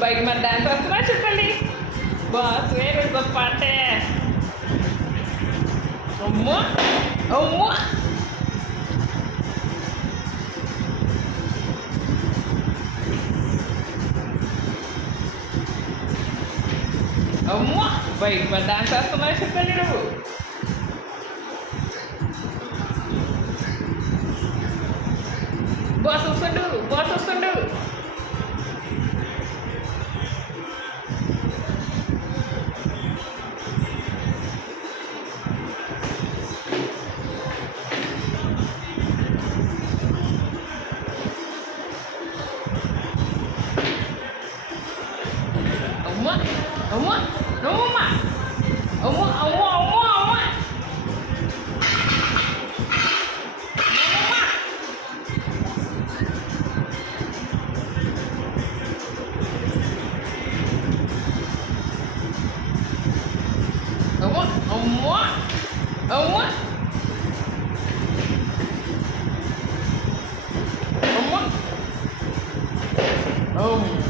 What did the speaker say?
బయట మరి డాన్స్ వస్తున్నా చెప్పండి బాస్ వేరు గొప్ప అంటే అమ్మో అమ్మో అమ్మో బయట మరి డాన్స్ వస్తున్నా చెప్పండి నువ్వు బాస్ వస్తుండు బాస్ వస్తుండు అమ్మ అమ్మ అమ్మమ్మ అమ్మ అమ్మ అమ్మ అమ్మ అమ్మ అమ్మ అమ్మ అమ్మ అమ్మ